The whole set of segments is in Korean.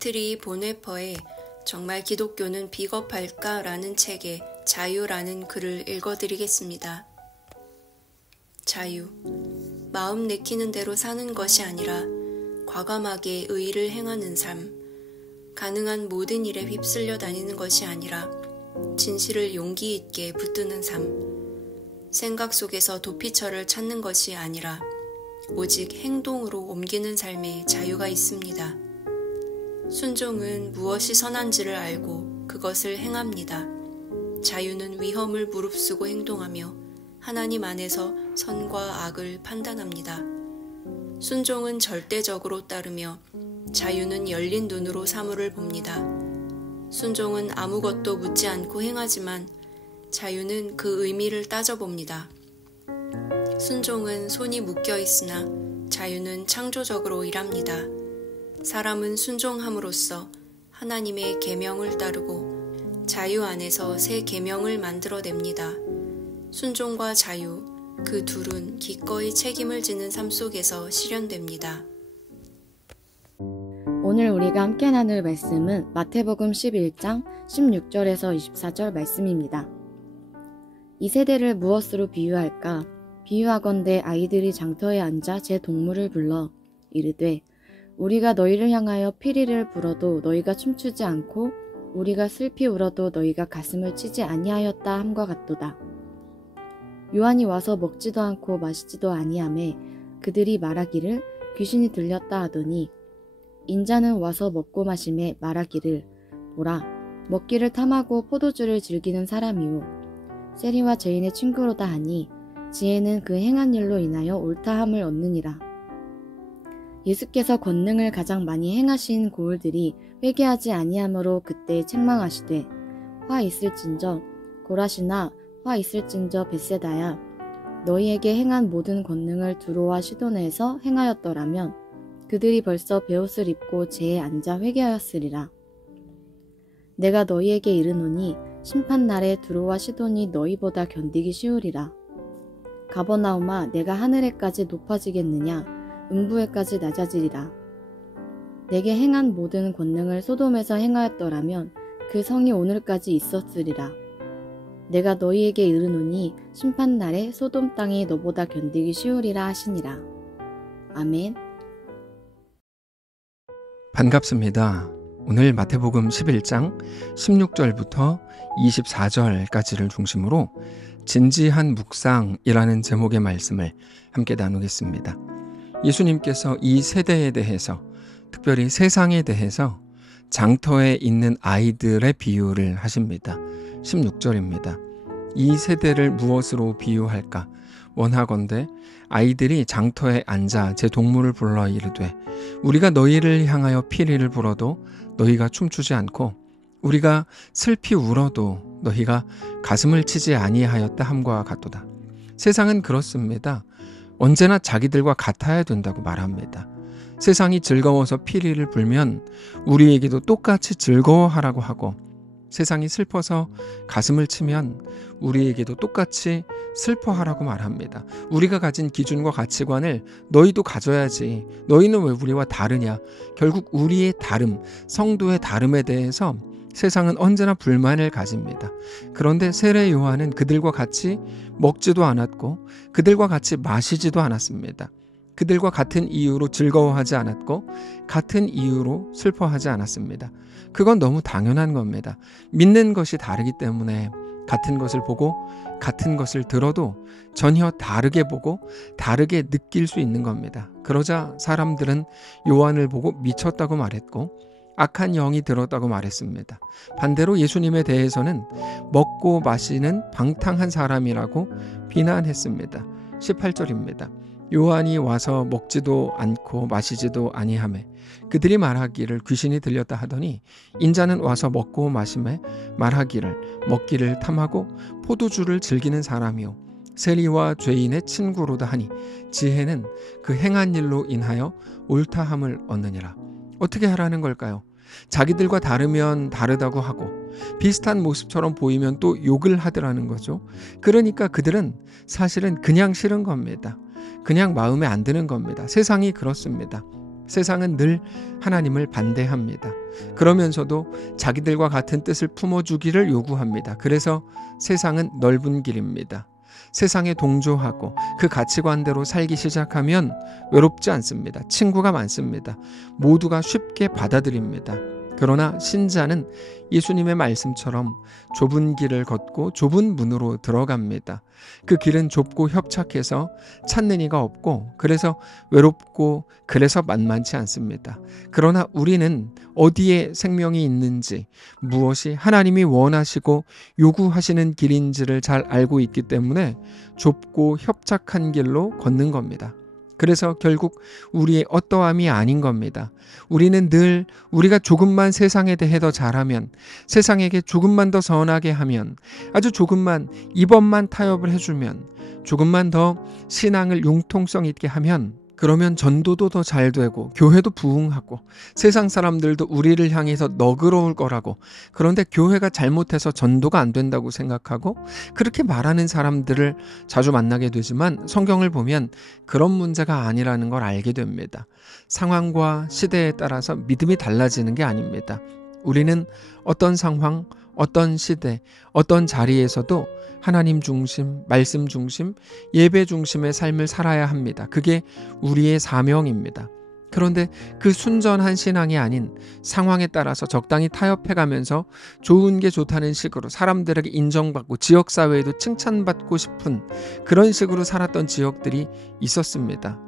디미트리 보네퍼의 정말 기독교는 비겁할까? 라는 책에 자유라는 글을 읽어드리겠습니다. 자유. 마음 내키는 대로 사는 것이 아니라 과감하게 의를 행하는 삶. 가능한 모든 일에 휩쓸려 다니는 것이 아니라 진실을 용기 있게 붙드는 삶. 생각 속에서 도피처를 찾는 것이 아니라 오직 행동으로 옮기는 삶에 자유가 있습니다. 순종은 무엇이 선한지를 알고 그것을 행합니다. 자유는 위험을 무릅쓰고 행동하며 하나님 안에서 선과 악을 판단합니다. 순종은 절대적으로 따르며 자유는 열린 눈으로 사물을 봅니다. 순종은 아무것도 묻지 않고 행하지만 자유는 그 의미를 따져봅니다. 순종은 손이 묶여 있으나 자유는 창조적으로 일합니다. 사람은 순종함으로써 하나님의 계명을 따르고 자유 안에서 새 계명을 만들어냅니다. 순종과 자유, 그 둘은 기꺼이 책임을 지는 삶 속에서 실현됩니다. 오늘 우리가 함께 나눌 말씀은 마태복음 11장 16절에서 24절 말씀입니다. 이 세대를 무엇으로 비유할까? 비유하건대 아이들이 장터에 앉아 제 동물을 불러 이르되 우리가 너희를 향하여 피리를 불어도 너희가 춤추지 않고 우리가 슬피 울어도 너희가 가슴을 치지 아니하였다 함과 같도다. 요한이 와서 먹지도 않고 마시지도 아니하매 그들이 말하기를 귀신이 들렸다 하더니 인자는 와서 먹고 마심에 말하기를 보라 먹기를 탐하고 포도주를 즐기는 사람이요 세리와 죄인의 친구로다 하니 지혜는 그 행한 일로 인하여 옳다함을 얻느니라. 예수께서 권능을 가장 많이 행하신 고을들이 회개하지 아니하므로 그때 책망하시되 화 있을진저 고라시나 화 있을진저 벳세다야 너희에게 행한 모든 권능을 두로와 시도네에서 행하였더라면 그들이 벌써 베옷을 입고 제에 앉아 회개하였으리라. 내가 너희에게 이르노니 심판날에 두로와 시돈이 너희보다 견디기 쉬우리라. 가버나움아 내가 하늘에까지 높아지겠느냐 음부에까지 낮아지리라. 내게 행한 모든 권능을 소돔에서 행하였더라면 그 성이 오늘까지 있었으리라. 내가 너희에게 이르노니 심판날에 소돔 땅이 너보다 견디기 쉬우리라 하시니라. 아멘. 반갑습니다. 오늘 마태복음 11장 16절부터 24절까지를 중심으로 진지한 묵상이라는 제목의 말씀을 함께 나누겠습니다. 예수님께서 이 세대에 대해서 특별히 세상에 대해서 장터에 있는 아이들의 비유를 하십니다. 16절입니다. 이 세대를 무엇으로 비유할까? 원하건대 아이들이 장터에 앉아 제 동물을 불러 이르되 우리가 너희를 향하여 피리를 불어도 너희가 춤추지 않고 우리가 슬피 울어도 너희가 가슴을 치지 아니하였다 함과 같도다. 세상은 그렇습니다. 언제나 자기들과 같아야 된다고 말합니다. 세상이 즐거워서 피리를 불면 우리에게도 똑같이 즐거워하라고 하고 세상이 슬퍼서 가슴을 치면 우리에게도 똑같이 슬퍼하라고 말합니다. 우리가 가진 기준과 가치관을 너희도 가져야지. 너희는 왜 우리와 다르냐? 결국 우리의 다름, 성도의 다름에 대해서 세상은 언제나 불만을 가집니다. 그런데 세례 요한은 그들과 같이 먹지도 않았고 그들과 같이 마시지도 않았습니다. 그들과 같은 이유로 즐거워하지 않았고 같은 이유로 슬퍼하지 않았습니다. 그건 너무 당연한 겁니다. 믿는 것이 다르기 때문에 같은 것을 보고 같은 것을 들어도 전혀 다르게 보고 다르게 느낄 수 있는 겁니다. 그러자 사람들은 요한을 보고 미쳤다고 말했고 악한 영이 들었다고 말했습니다. 반대로 예수님에 대해서는 먹고 마시는 방탕한 사람이라고 비난했습니다. 18절입니다. 요한이 와서 먹지도 않고 마시지도 아니하매 그들이 말하기를 귀신이 들렸다 하더니 인자는 와서 먹고 마심에 말하기를 먹기를 탐하고 포도주를 즐기는 사람이요 세리와 죄인의 친구로다 하니 지혜는 그 행한 일로 인하여 옳다함을 얻느니라. 어떻게 하라는 걸까요? 자기들과 다르면 다르다고 하고 비슷한 모습처럼 보이면 또 욕을 하더라는 거죠. 그러니까 그들은 사실은 그냥 싫은 겁니다. 그냥 마음에 안 드는 겁니다. 세상이 그렇습니다. 세상은 늘 하나님을 반대합니다. 그러면서도 자기들과 같은 뜻을 품어주기를 요구합니다. 그래서 세상은 넓은 길입니다. 세상에 동조하고 그 가치관대로 살기 시작하면 외롭지 않습니다. 친구가 많습니다. 모두가 쉽게 받아들입니다. 그러나 신자는 예수님의 말씀처럼 좁은 길을 걷고 좁은 문으로 들어갑니다. 그 길은 좁고 협착해서 찾는 이가 없고 그래서 외롭고 그래서 만만치 않습니다. 그러나 우리는 어디에 생명이 있는지 무엇이 하나님이 원하시고 요구하시는 길인지를 잘 알고 있기 때문에 좁고 협착한 길로 걷는 겁니다. 그래서 결국 우리의 어떠함이 아닌 겁니다. 우리는 늘 우리가 조금만 세상에 대해 더 잘하면, 세상에게 조금만 더 선하게 하면, 아주 조금만 이번만 타협을 해주면, 조금만 더 신앙을 융통성 있게 하면 그러면 전도도 더 잘 되고 교회도 부흥하고 세상 사람들도 우리를 향해서 너그러울 거라고, 그런데 교회가 잘못해서 전도가 안 된다고 생각하고 그렇게 말하는 사람들을 자주 만나게 되지만 성경을 보면 그런 문제가 아니라는 걸 알게 됩니다. 상황과 시대에 따라서 믿음이 달라지는 게 아닙니다. 우리는 어떤 상황, 어떤 시대, 어떤 자리에서도 하나님 중심, 말씀 중심, 예배 중심의 삶을 살아야 합니다. 그게 우리의 사명입니다. 그런데 그 순전한 신앙이 아닌 상황에 따라서 적당히 타협해가면서 좋은 게 좋다는 식으로 사람들에게 인정받고 지역사회에도 칭찬받고 싶은 그런 식으로 살았던 지역들이 있었습니다.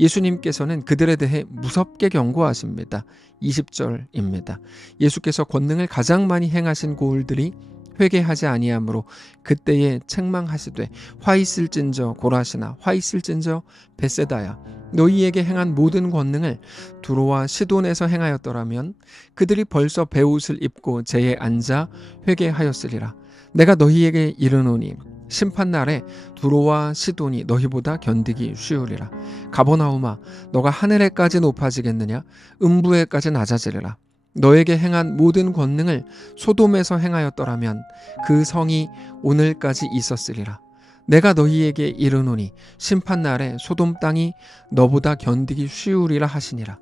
예수님께서는 그들에 대해 무섭게 경고하십니다. 20절입니다. 예수께서 권능을 가장 많이 행하신 고을들이 회개하지 아니하므로 그때에 책망하시되 화 있을진저 고라시나 화 있을진저 벳세다야, 너희에게 행한 모든 권능을 두로와 시돈에서 행하였더라면 그들이 벌써 베옷을 입고 제에 앉아 회개하였으리라. 내가 너희에게 이르노니 심판날에 두로와 시돈이 너희보다 견디기 쉬우리라. 가버나움아, 너가 하늘에까지 높아지겠느냐? 음부에까지 낮아지리라. 너에게 행한 모든 권능을 소돔에서 행하였더라면 그 성이 오늘까지 있었으리라. 내가 너희에게 이르노니 심판날에 소돔 땅이 너보다 견디기 쉬우리라 하시니라.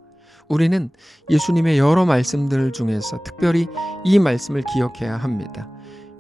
우리는 예수님의 여러 말씀들 중에서 특별히 이 말씀을 기억해야 합니다.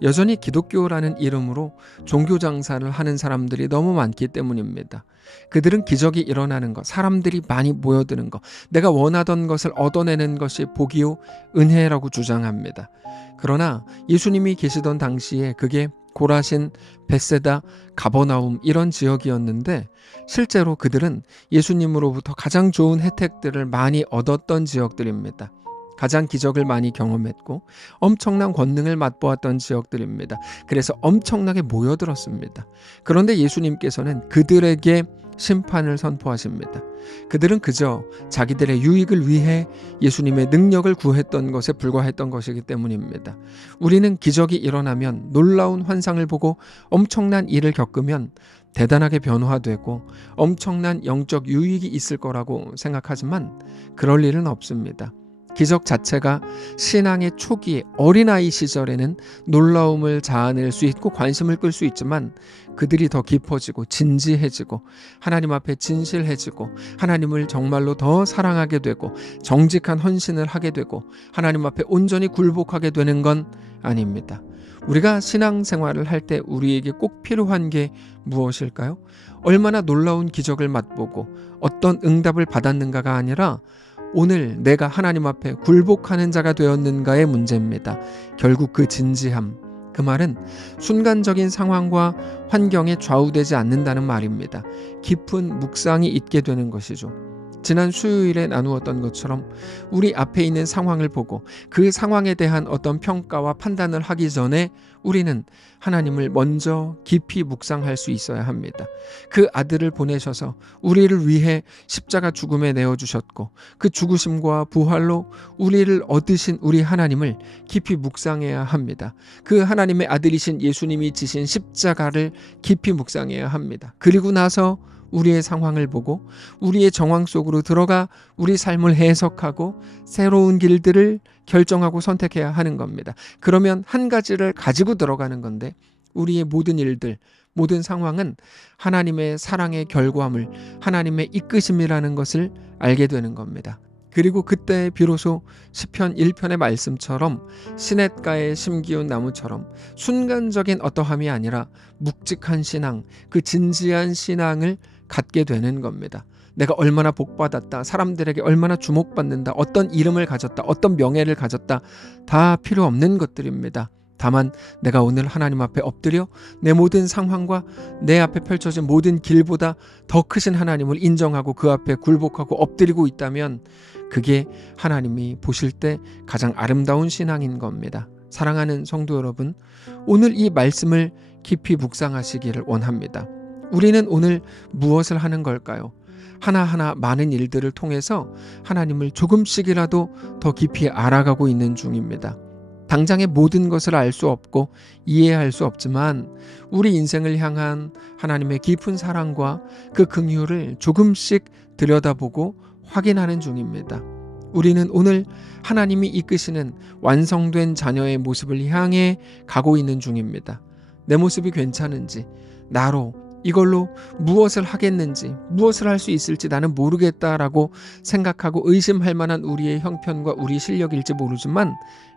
여전히 기독교라는 이름으로 종교 장사를 하는 사람들이 너무 많기 때문입니다. 그들은 기적이 일어나는 것, 사람들이 많이 모여드는 것, 내가 원하던 것을 얻어내는 것이 복이요 은혜라고 주장합니다. 그러나 예수님이 계시던 당시에 그게 고라신, 벳세다, 가버나움 이런 지역이었는데 실제로 그들은 예수님으로부터 가장 좋은 혜택들을 많이 얻었던 지역들입니다. 가장 기적을 많이 경험했고 엄청난 권능을 맛보았던 지역들입니다. 그래서 엄청나게 모여들었습니다. 그런데 예수님께서는 그들에게 심판을 선포하십니다. 그들은 그저 자기들의 유익을 위해 예수님의 능력을 구했던 것에 불과했던 것이기 때문입니다. 우리는 기적이 일어나면, 놀라운 환상을 보고 엄청난 일을 겪으면 대단하게 변화되고 엄청난 영적 유익이 있을 거라고 생각하지만 그럴 일은 없습니다. 기적 자체가 신앙의 초기에 어린아이 시절에는 놀라움을 자아낼 수 있고 관심을 끌 수 있지만 그들이 더 깊어지고 진지해지고 하나님 앞에 진실해지고 하나님을 정말로 더 사랑하게 되고 정직한 헌신을 하게 되고 하나님 앞에 온전히 굴복하게 되는 건 아닙니다. 우리가 신앙생활을 할 때 우리에게 꼭 필요한 게 무엇일까요? 얼마나 놀라운 기적을 맛보고 어떤 응답을 받았는가가 아니라 오늘 내가 하나님 앞에 굴복하는 자가 되었는가의 문제입니다. 결국 그 진지함, 그 말은 순간적인 상황과 환경에 좌우되지 않는다는 말입니다. 깊은 묵상이 있게 되는 것이죠. 지난 수요일에 나누었던 것처럼 우리 앞에 있는 상황을 보고 그 상황에 대한 어떤 평가와 판단을 하기 전에 우리는 하나님을 먼저 깊이 묵상할 수 있어야 합니다. 그 아들을 보내셔서 우리를 위해 십자가 죽음에 내어주셨고 그 죽으심과 부활로 우리를 얻으신 우리 하나님을 깊이 묵상해야 합니다. 그 하나님의 아들이신 예수님이 지신 십자가를 깊이 묵상해야 합니다. 그리고 나서 우리의 상황을 보고 우리의 정황 속으로 들어가 우리 삶을 해석하고 새로운 길들을 결정하고 선택해야 하는 겁니다. 그러면 한 가지를 가지고 들어가는 건데 우리의 모든 일들, 모든 상황은 하나님의 사랑의 결과물, 하나님의 이끄심이라는 것을 알게 되는 겁니다. 그리고 그때 비로소 시편 1편의 말씀처럼 시냇가에 심기운 나무처럼 순간적인 어떠함이 아니라 묵직한 신앙, 그 진지한 신앙을 갖게 되는 겁니다. 내가 얼마나 복받았다, 사람들에게 얼마나 주목받는다, 어떤 이름을 가졌다, 어떤 명예를 가졌다, 다 필요 없는 것들입니다. 다만 내가 오늘 하나님 앞에 엎드려 내 모든 상황과 내 앞에 펼쳐진 모든 길보다 더 크신 하나님을 인정하고 그 앞에 굴복하고 엎드리고 있다면 그게 하나님이 보실 때 가장 아름다운 신앙인 겁니다. 사랑하는 성도 여러분, 오늘 이 말씀을 깊이 묵상하시기를 원합니다. 우리는 오늘 무엇을 하는 걸까요? 하나하나 많은 일들을 통해서 하나님을 조금씩이라도 더 깊이 알아가고 있는 중입니다. 당장의 모든 것을 알 수 없고 이해할 수 없지만 우리 인생을 향한 하나님의 깊은 사랑과 그 긍휼을 조금씩 들여다보고 확인하는 중입니다. 우리는 오늘 하나님이 이끄시는 완성된 자녀의 모습을 향해 가고 있는 중입니다. 내 모습이 괜찮은지, 나로 이걸로 무엇을 하겠는지, 무엇을 할 수 있을지 나는 모르겠다라고 생각하고 의심할 만한 우리의 형편과 우리 실력일지 모르지만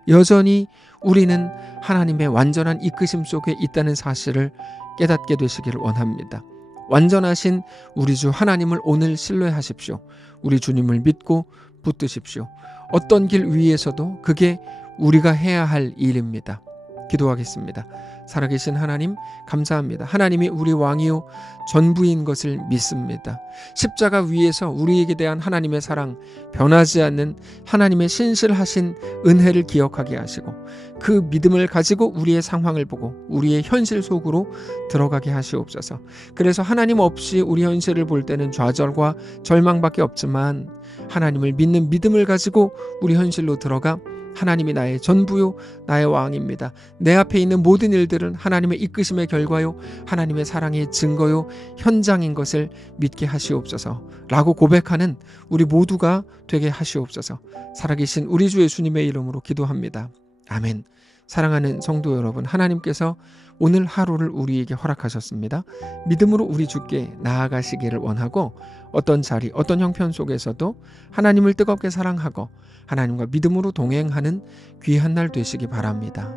여전히 우리는 하나님의 완전한 이끄심 속에 있다는 사실을 깨닫게 되시기를 원합니다. 완전하신 우리 주 하나님을 오늘 신뢰하십시오. 우리 주님을 믿고 붙드십시오. 어떤 길 위에서도 그게 우리가 해야 할 일입니다. 기도하겠습니다. 살아계신 하나님 감사합니다. 하나님이 우리 왕이요 전부인 것을 믿습니다. 십자가 위에서 우리에게 대한 하나님의 사랑, 변하지 않는 하나님의 신실하신 은혜를 기억하게 하시고 그 믿음을 가지고 우리의 상황을 보고 우리의 현실 속으로 들어가게 하시옵소서. 그래서 하나님 없이 우리 현실을 볼 때는 좌절과 절망밖에 없지만 하나님을 믿는 믿음을 가지고 우리 현실로 들어가 하나님이 나의 전부요 나의 왕입니다. 내 앞에 있는 모든 일들은 하나님의 이끄심의 결과요 하나님의 사랑의 증거요 현장인 것을 믿게 하시옵소서 라고 고백하는 우리 모두가 되게 하시옵소서. 살아계신 우리 주 예수님의 이름으로 기도합니다. 아멘. 사랑하는 성도 여러분, 하나님께서 오늘 하루를 우리에게 허락하셨습니다. 믿음으로 우리 주께 나아가시기를 원하고 어떤 자리, 어떤 형편 속에서도 하나님을 뜨겁게 사랑하고 하나님과 믿음으로 동행하는 귀한 날 되시기 바랍니다.